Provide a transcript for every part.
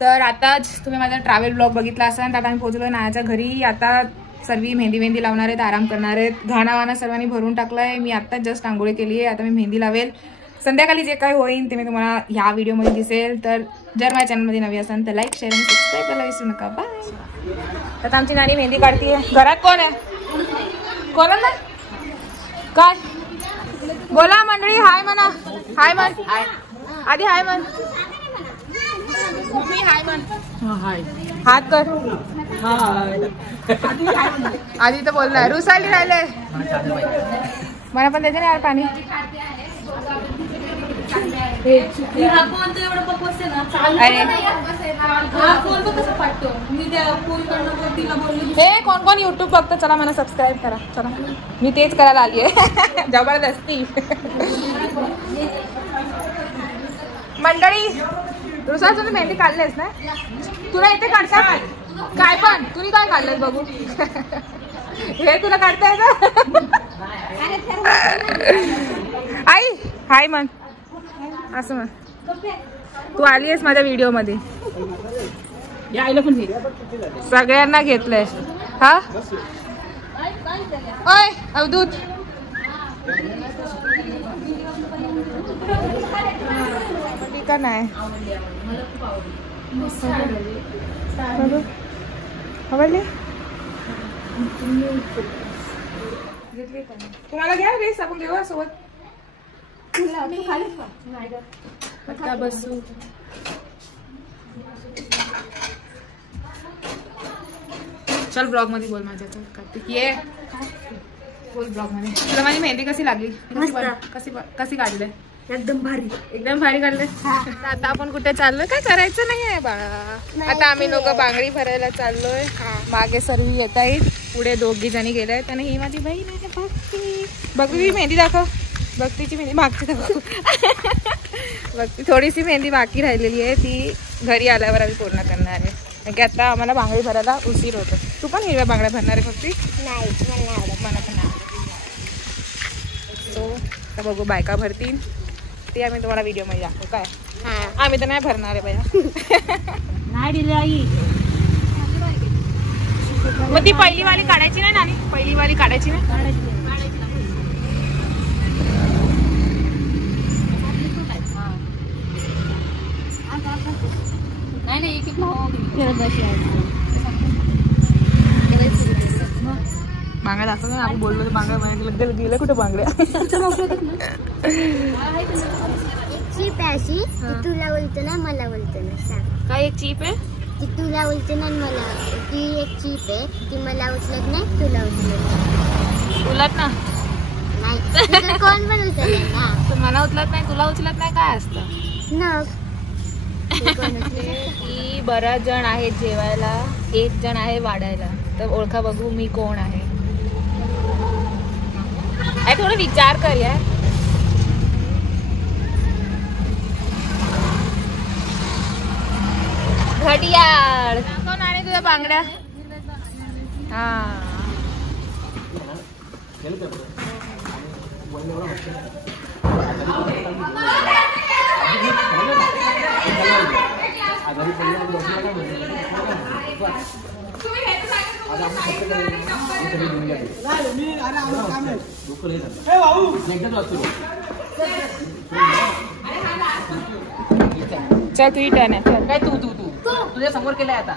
तर आताच तुम्ही माझा ट्रॅव्हल ब्लॉग बघितला असाल. आता आम्ही पोहोचलो नायाच्या घरी. आता सर्व मेहंदी लावणार आहेत, आराम करणार आहेत. घाणा सर्वांनी भरून टाकलाय. मी आता जस्ट आंघोळी केली आहे. आता मी मेहंदी लावेल. संध्याकाळी जे काय होईल ते मी तुम्हाला ह्या व्हिडिओमध्ये दिसेल. तर जर माझ्या चॅनलमध्ये नवी असाल तर लाईक, शेअर आणि सबस्क्राईब करायला विसरू नका. बाय. आता आमची नानी मेहंदी काढतीये. घरात कोण आहे? कोण ना काय बोला मंडळी. हाय म्हणा. हाय म्हण आधी. हाय म्हण. मम्मी हाय म्हण. हात कर. आधी तर बोललाय. रुसाली राहिले. मला पण द्यायचं नाही यार पाणी. कोण कोण युट्यूब बघतो चला मला सबस्क्राईब करा. चला मी तेच करायला आली आहे. जबरदस्ती. मंडळी रुसाल तुम्ही मेहंदी काढलेस ना. तुला इथे काढता काय पण तुम्ही काय काढलेस बघू. हे तुला काढता येतं. आई हाय म्हण. असं म्हण. तू आली आहेस माझ्या व्हिडिओ मध्ये. सगळ्यांना घेतलंय. हा ओय अवधूत. ठीक नाही आवडली. तुम्हाला घ्या बेस आपण घेऊ सोबत. आता बसू. चल ब्लॉग मध्ये बोल माझ्या. चल कार्तिक ये बोल ब्लॉग मध्ये. तुला माझी मेहंदी कशी लागली? कशी काढले? एकदम भारी. एकदम भारी काढले. आता आपण कुठे चाललोय? काय करायचं नाहीये बाळा. आता आम्ही लोक बांगडी भरायला चाललोय. मागे सर्व येत आहेत. पुढे दोघी जणी गेल्या आहेत. आणि ही माझी बहीण आहे भक्ती. भक्ती मेहंदी दाखव. भक्तीची मेहंदी मागची दाखव. भक्ती थोडीशी मेहंदी बाकी राहिलेली आहे. ती घरी आल्यावर आम्ही पूर्ण करणार आहे. कारण की आता आम्हाला बांगडी भरायला उशीर होतो. तू पण हिरव्या बांगड्या भरणार आहे भक्ती? नाही मला पण नाही. सो आता बघू बायका भरतील. ते आम्ही तुम्हाला व्हिडिओ मध्ये दाखवू. काय आम्ही तर नाही भरणार आहे बाया. नाही दिली आई. मग ती पहिली वाली काढायची नाही नानी. पहिली वाली काढायची नाही. बांगड्या दाखव ना. आपण बोललो बांगड्या गेलं कुठं बांगड्या. चीप आहे अशी. तुला बोलतो ना मला बोलतो ना. सांग काय एक चीप आहे? ती तुला बोलते ना मला. ती एक चीप आहे. ती मला उचलत नाही तुला उचलत. उचलत ना नाही. कोण पण उचलत ना. मला उचलत नाही तुला उचलत नाही. काय असतं ना. की बराच जण आहेत जेवायला. एक जण आहे वाढायला. तर ओळखा बघू मी कोण आहे. थोडं विचार कर यार. घडियाळ कोण आहे तुझ्या बांगड्या? हा चल तू टर्न आहे. काय तू तुझ्या समोर केलंय आता.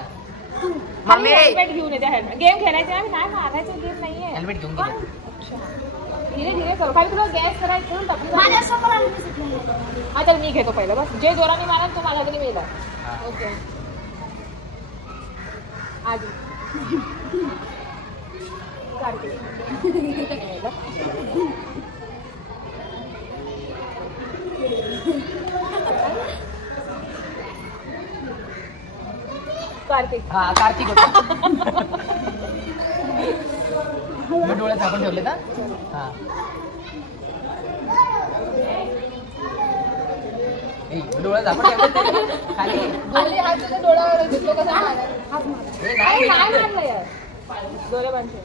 मम्मी हेल्मेट घेऊन येते. हेल्मेट गेम खेळायचे आहे. नाही मारायचं गेम नाहीये. हेल्मेट घेऊन धीरे धीरे करू. काही तुला गॅस करायचं. हा चल मी घेतो पहिलं. बस जे जोराने मारा तो मला तरी मिळाला. ओके आधी कार्तिक. हा कार्तिक होता. डोळ्यात आपण ठेवले ना. हा डोळ्यात आपण ठेवले. खाली खाली हात तुझ्या डोळ्यावर घेतलो. कसा नाही मारलं यार. डोळे बांधले.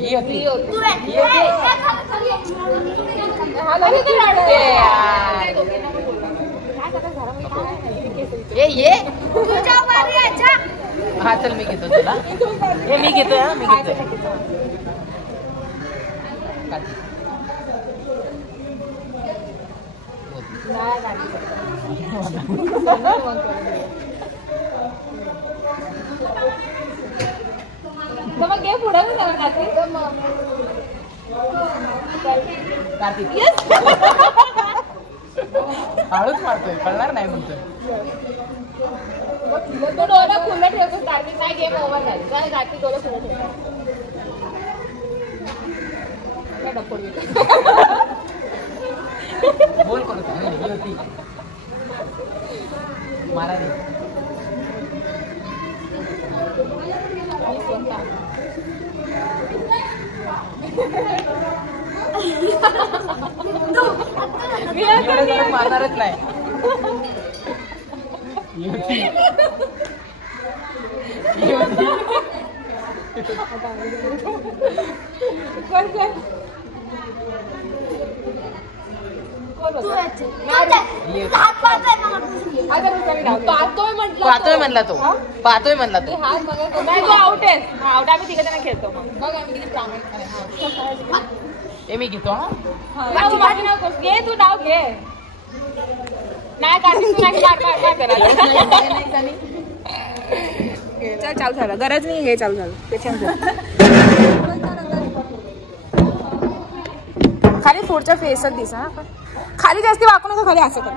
ही होती. ये हा चल मी घेतो तुला. हे मी घेतोय मी घेतोय. मग घे पुढे हळूच मारतोय कळणार नाही म्हणतोय. तो डोळा खुलं ठेवतो कार्तिक. काय गेम ओव्हर झाली. कार्तिक डोळा खुलं ठेवतो. बोल करू होती मारा दे. मारणारच नाही. पाहतोय म्हणला तो. पाहतोय म्हणला तो. आउट आहे. आउट आम्ही तिघ जण खेळतो. मग हे मी घेतो. घे तू नाव घे. नाही कार्तिक तू नाही चल चालू झालं. गरज नाही. हे चालू झालं खाली पुढच्या फेसच दिसा ना. खाली जास्ती वाकू नका. खाली असं कर.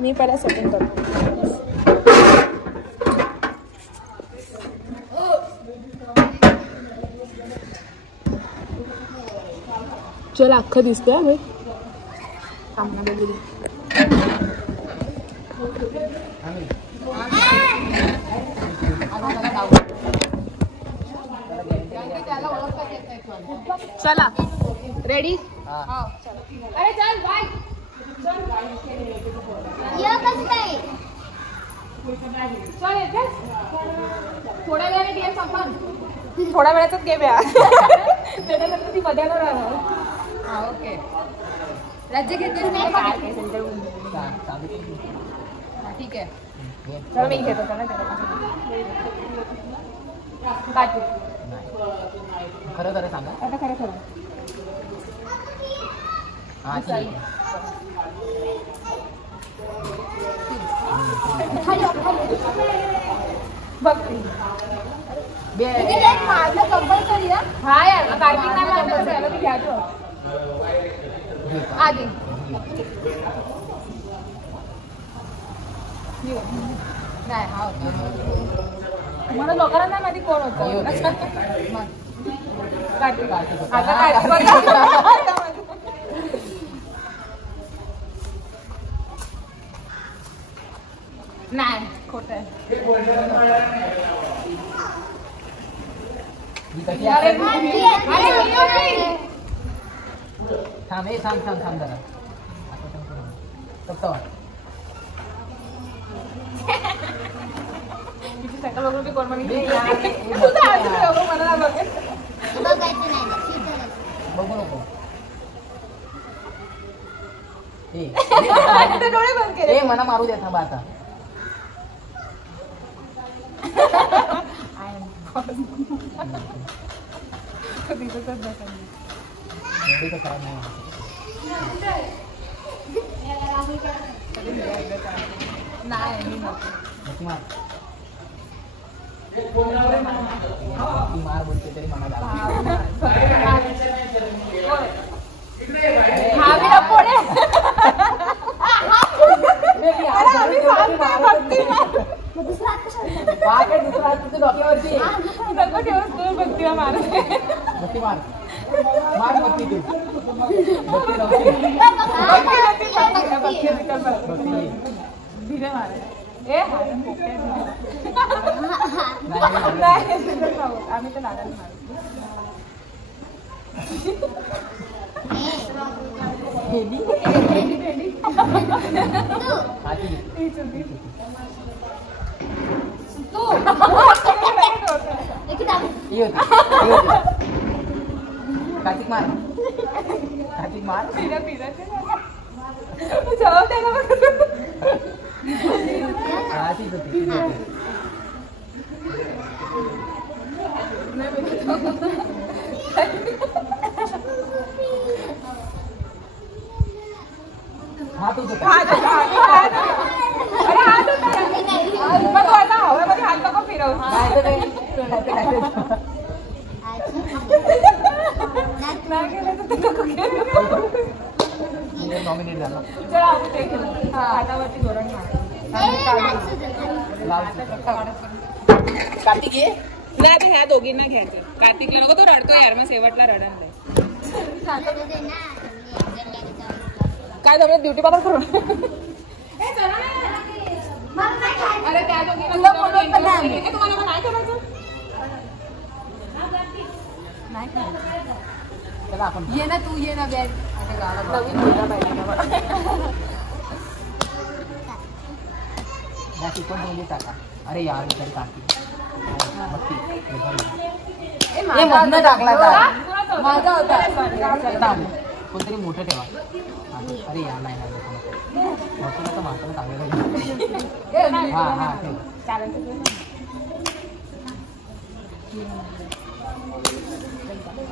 मी पहिला सेटिंग करतो. चल अख्खं दिसतंय भाई. चला रेडी. अरे चल बाय. थोड्या वेळाने गेम संपन. थोड्या वेळाचाच गेम आहे. त्याच्यानंतर ती मध्ये राहणार. ओके राज्य घेते. ठीक आहे चल मी घेतो. खरं खरं सांगा. आता खरं खरं हा ठीक बघ. कंपल्सरी. हा यार कार्तिक नाही घ्यायचं आधी. नाही हा मला लोकांना नाही माहिती कोण होतं. कार्तिक. नाही खोट आहे. थांब हे थांब थांब थांब जरा. सकाळ बघून मी कोण बघू नको. डोळे बंद केले. मला मारू द्या थांबा आता. मार बोलते तरी मला डोक्यावरती भक्तीला मार. भक्ती मार. मार भक्ती तू. धीरे मार. आम्ही तर लागायला मार. कार्तिक मार कार्तिक मार हात होता हात नको फिरव नॉमिनेट झाला हातावरती धोरण कार्तिक ये तुला आता ह्या दोघींना घ्यायचं कार्तिकला नको तो रडतो यार मग शेवटला रडायला काय जमलं ब्युटी पार्लर करून अरे त्या दोघींना तुम्हाला नाही करायचं नाही चला आपण ये ना तू ये ना बॅग नवीन मुलगा पाहिजे कोण बोलली टाका अरे यार तरी कार्तिक मधनं टाकला माझा होता कोणतरी मोठं ठेवा अरे यार नाही तर माणसाला चांगलं हा हा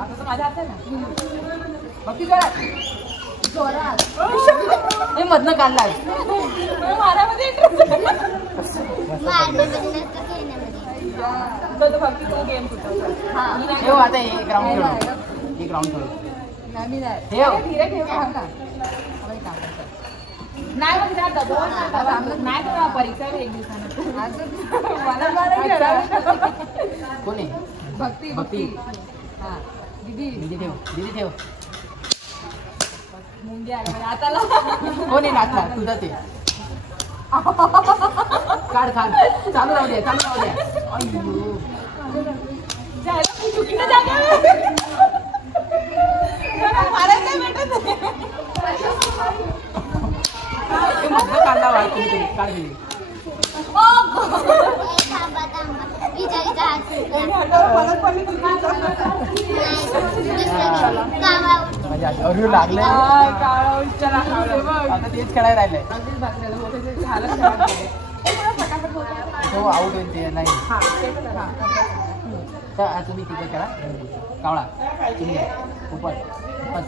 आता तर माझ्या हात आहे ना बघ ती जोरात हे मधनं काढला ठेव आता एक राऊंड ठेव नाही नाही तर परीक्षा एक दिवसानं कोण आहे भक्ती भक्ती हा दीदी दीदी ठेव मुंगे आता कोण आहे नाचला तुझा ते काढ चालू राहू द्या चुकीच्या जागा काढला काढली अरे लागले आता तेच खेळायला राहिलंय हो आऊट होईल ते नाही तुम्ही तिथे खेळा कावळा तुम्ही उपट बस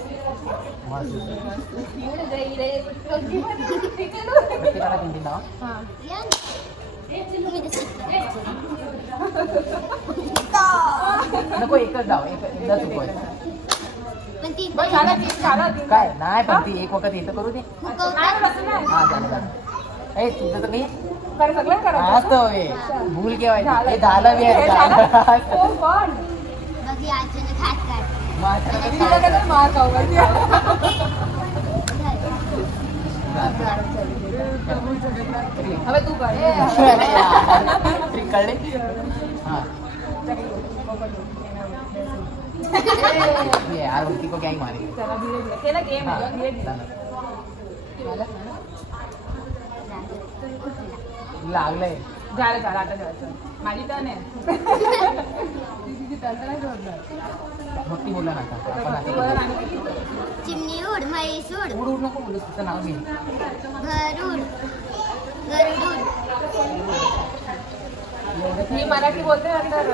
प्रत्येकाला 3 नाव नको एकच डाव एकदा चुकवायचं काय नाही पण ती एक वखत येतं करू दे हा झालं ए तुझं तर काही असतं भूल केवायचं हे झालं बी हवे तू कळले हा यार उसी को क्या ही मारेगी खेला गेम है लागलंय झालं आता जेवायचं माझी टर्न आहे भक्ती बोला ना चिमणी उड म्हैस उड उड नको बोलू तुझं नाव घे गरुड गरुड मी मराठी बोलते तर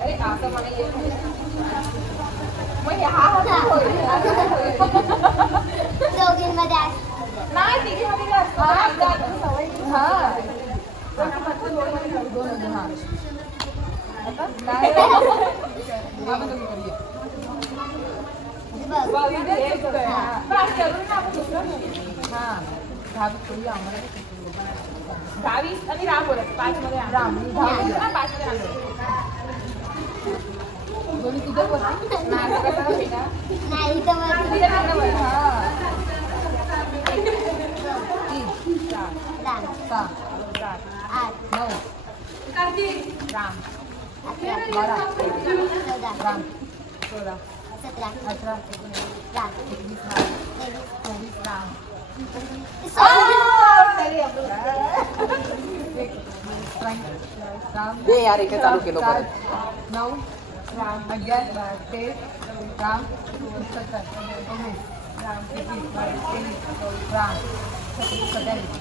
अरे असं मला येत दोघींमध्ये नाही तिघीमध्ये असतो दहावीस आणि राम बोलत 5 मध्ये राम 5 मध्ये दोन्ही तुझं बोल नाही तर राम 12 14 16 17 18 ते यार इथे चालू केलं परत 9 11 13 राम 17 राम 21 राम 27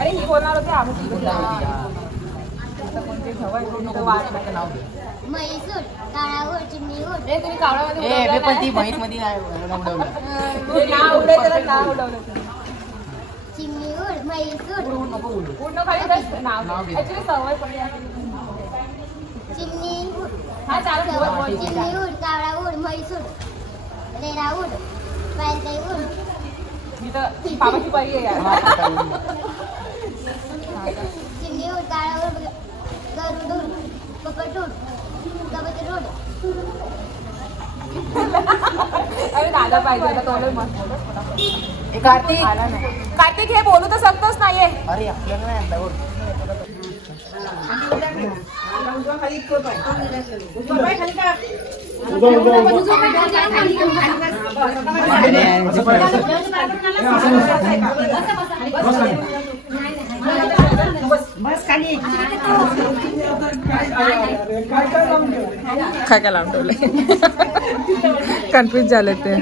अरे ही बोलणार होते आम्ही कोणते नाव घे म्हैसूर काळावर चिमणीवर तुम्ही कावळामध्ये पण ती म्हैस मध्ये उडवलं चिमणीवर म्हैसूर पूर्ण खाली नाव ऍक्च्युली सवय पडली चिमणीवर हा चालू चिमणीवर कावळावर म्हैसूर रेरावर पायथ्यावर मी तर बाबाची परी आहे यार चिमणीवर काळावर गरुडूर कपटूर कबतरूड अरे दादा पाहिजे आता कॉलेज मस्त कार्तिक आला नाही कार्तिक हे बोलू तर शकतोच नाहीये अरे आपल्याला नाही अंदावर काय काय लावून ठेवलंय कन्फ्युज झाले ते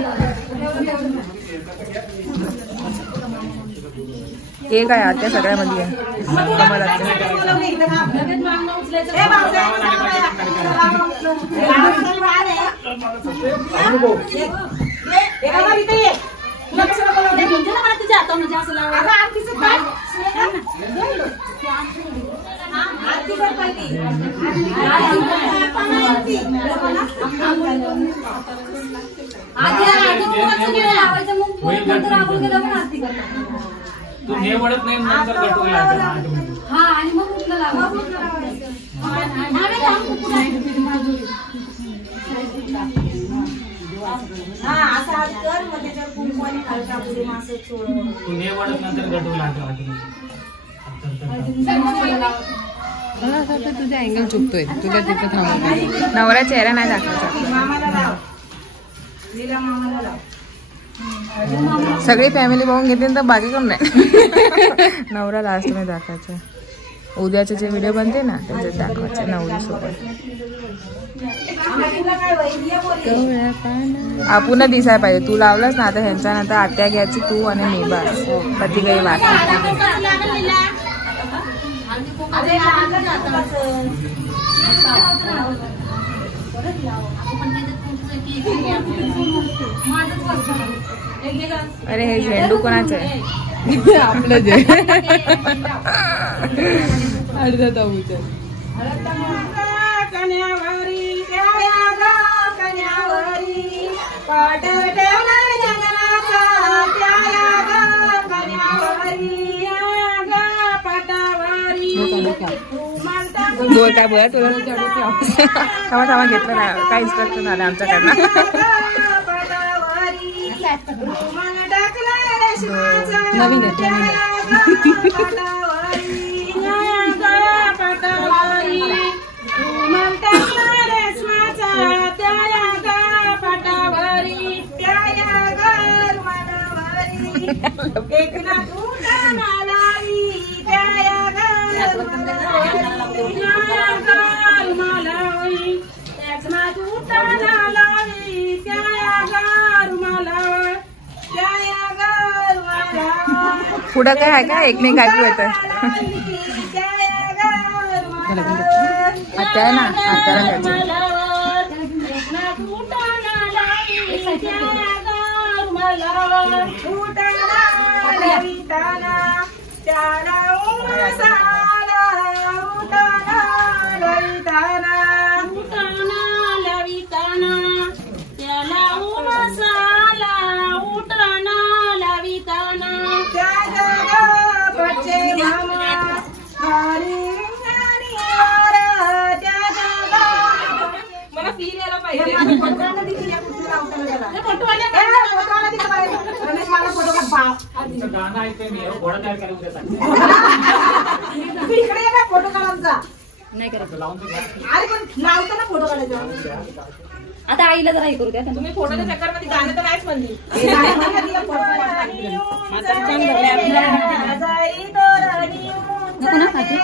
हे काय आत्या सगळ्यामध्ये आहे तू हे वळत नाही नंतर कटोला हा आणि मग उठलं लावा तू हे वळत नंतर कटोला मला असं वाटतं तुझा अँगल चुकतोय तुला तिथं थांबवतो नवरा चेहरा नाही दाखवायचा सगळी फॅमिली बघून घेते तर बाकी कोण नाही नवरा लास्ट मध्ये दाखवायचा उद्याचे जे व्हिडिओ बनते ना त्याच्यात दाखवायचे नवरीसोबत आपण दिसायला पाहिजे तू लावलंस ना आता ह्यांच्या नंतर आत्या घ्यायची तू आणि मी बस कधी काही वाट अरे हे झेंडू कोणाचं आहे आपलं जे अर्धा ताबूच बोल काय बोला तुला थांबा थांबा घेतलं नाही काय इन्स्ट्रक्शन आलं आमच्याकडनं नवीन आहे पुढं काय आहे का एक नाही काय येत आत्या आहे ना आत्याला गाणं ऐकतोय मी घोडा तयार करायला उद्या सांगते. इकडे ये ना फोटो काढायचा. नाही करत. लावून दे. अरे पण लावतो ना फोटो काढायचा. आता आईला जरा हे करू द्या. तुम्ही फोटोच्या चक्कर मध्ये गाणं तर नाहीच म्हणली. नको ना खाते.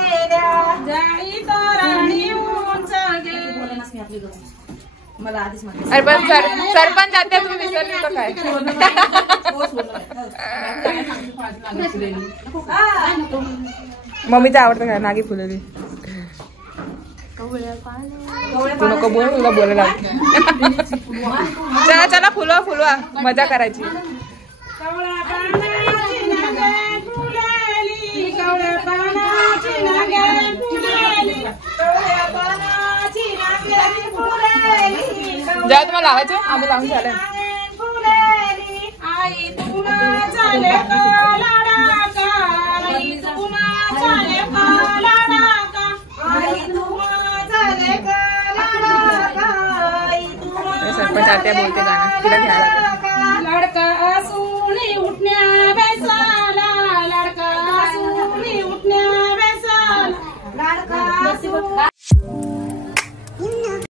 मला आधीच माहिती. अरे पण सरपंच जाते तुम्ही विसरली का काय? मम्मीचं आवडतं काय नागी फुलवली. तू नको बोल तुला बोलायला चला चला फुलवा फुलवा मजा करायची. जेव्हा तुम्हाला लावायचं आम्ही लावून झालं. सरपंच आत्या बोलते गाणं तिला घ्यायला. लडका सोने उठण्या बैसाला